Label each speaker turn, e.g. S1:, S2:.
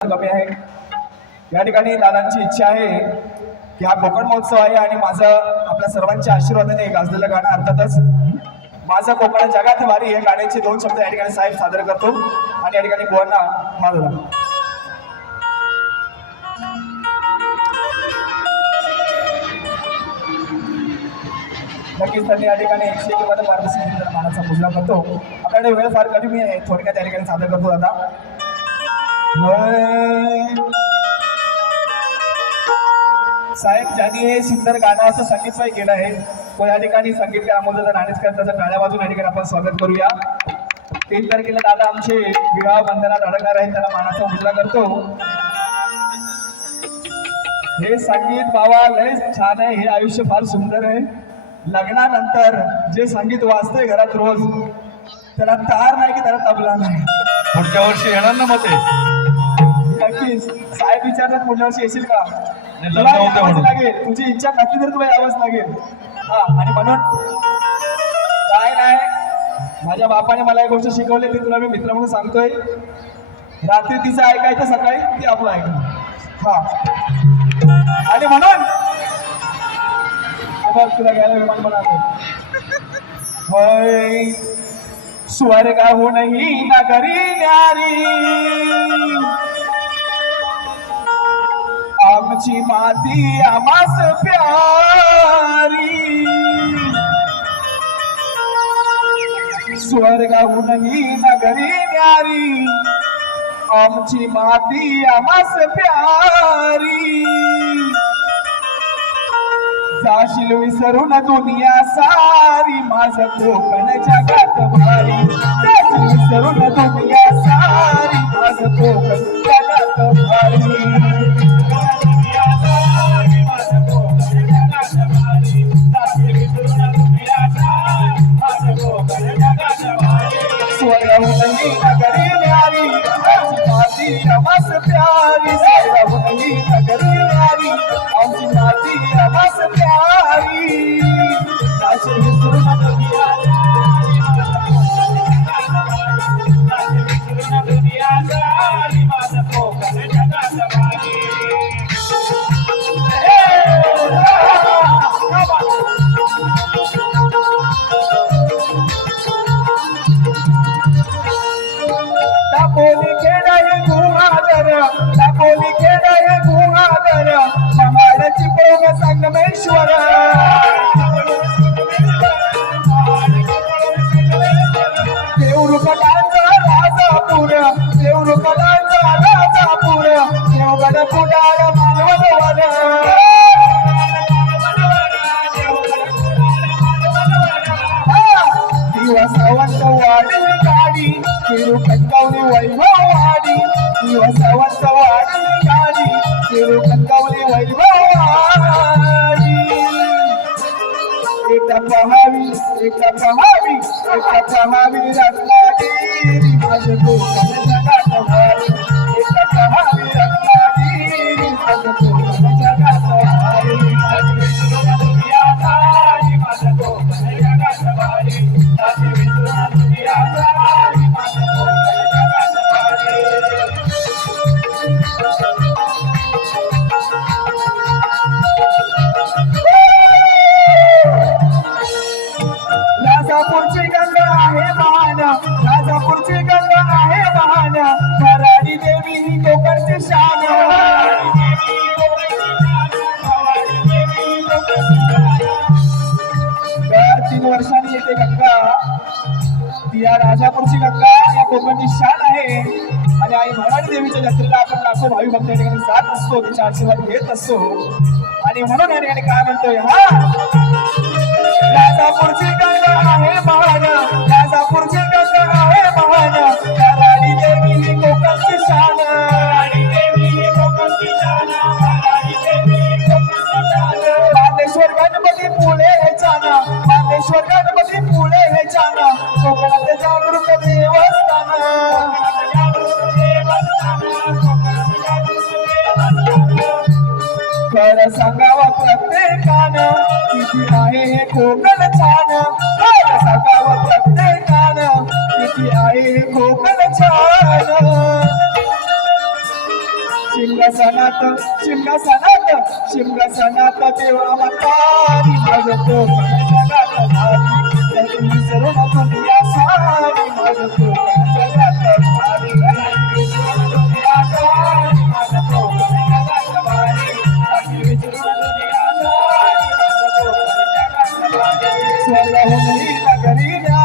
S1: कमी आहे. या ठिकाणी दादांची इच्छा आहे की हा कोकण महोत्सव आहे आणि माझं आपल्या सर्वांच्या आशीर्वादाने गाजलेलं गाणं अर्थातच माझं कोकण जगात वारी हे गाण्याचे दोन शब्द या ठिकाणी साहेब सादर करतो आणि या ठिकाणी बुवांना मारला नक्कीच त्यांनी या ठिकाणी एकशे किंवा मार्गदर्शन मानाचा पूजला करतो. आपल्याकडे वेळ फार कमी आहे. थोडक्यात या ठिकाणी सादर करतो आता साहेब ज्यांनी हे सुंदर गाणं असं संगीतमय केलं आहे तो या ठिकाणी संगीतकार अमोलदादा नाणेसकर त्याचं टाळ्या बाजून या ठिकाणी आपण स्वागत करूया. तीन तारखेला दादा आमचे विवाह बंधनात अडकणार आहेत त्याला मानाचा उजला करतो. हे संगीत बाबा लय छान आहे हे आयुष्य फार सुंदर आहे. लग्नानंतर जे संगीत वाजतंय घरात रोज त्याला तार नाही की त्याला तबला नाही.
S2: पुढच्या वर्षी येणार ना मग
S1: नक्कीच. साहेब विचारतात पुढल्या वर्षी येशील का?
S2: नाही,
S1: तुला यावंच. लागेल. तुझी इच्छा नसली तरी तुला यावंच लागेल. हा आणि म्हणून? काय नाही. माझ्या बापाने मला एक गोष्ट शिकवली ती तुला मी मित्र म्हणून सांगतोय. रात्री तिचं ऐकायचं सकाळी ती आपलं ऐकणं हा. आणि म्हणून? तुला घ्यायला विमान बनावं होय. स्वर्गाहूनही नगरी न्यारी? आमची माती आमास प्यारी. स्वर्गाहूनही नगरी न्यारी. आमची माती आमास प्यारी. जाशील विसरून दुनिया सारी. माझं कोकण जगात भारी. जाशील विसरून दुनिया सारी. माझं कोकण जगात भारी. राजापूर देवरुकटांचा राजापूर देवगड पुढार मानववन दिवसावंत वाढी गाडी तिरू कंकावली वैभव वाडी दिवसावंत वाढी गाडी तिरू वैभव वाडी एका पहावी एका पहावी एका पहावी रत्नागिरी. पहावी रत्नागिरी राजापूरची गंगा आहे मान राजापूरची दर तीन वर्षांनी येते गंगा. ती या राजापूरची गंगा या कोकणची शान आहे. आणि आई भराडी देवीच्या जत्रेला आपण लाखो भावी भक्त या ठिकाणी जात असतो तिच्या आशीर्वाद घेत असतो. आणि म्हणून या ठिकाणी काय म्हणतोय? हा? राजापूरची मातेश्वर गणपती पुढे हे छान. कोकणात जागृत देवस्थान. खरं सांगावा प्रत्येकानं किती आहे हे कोकण छान. खरं सांगावा प्रत्येकानं किती आहे हे कोकण छान. सिंहासनात सिंहासनात सिंहासनात देवा मातारी भगतो. Swallow me like a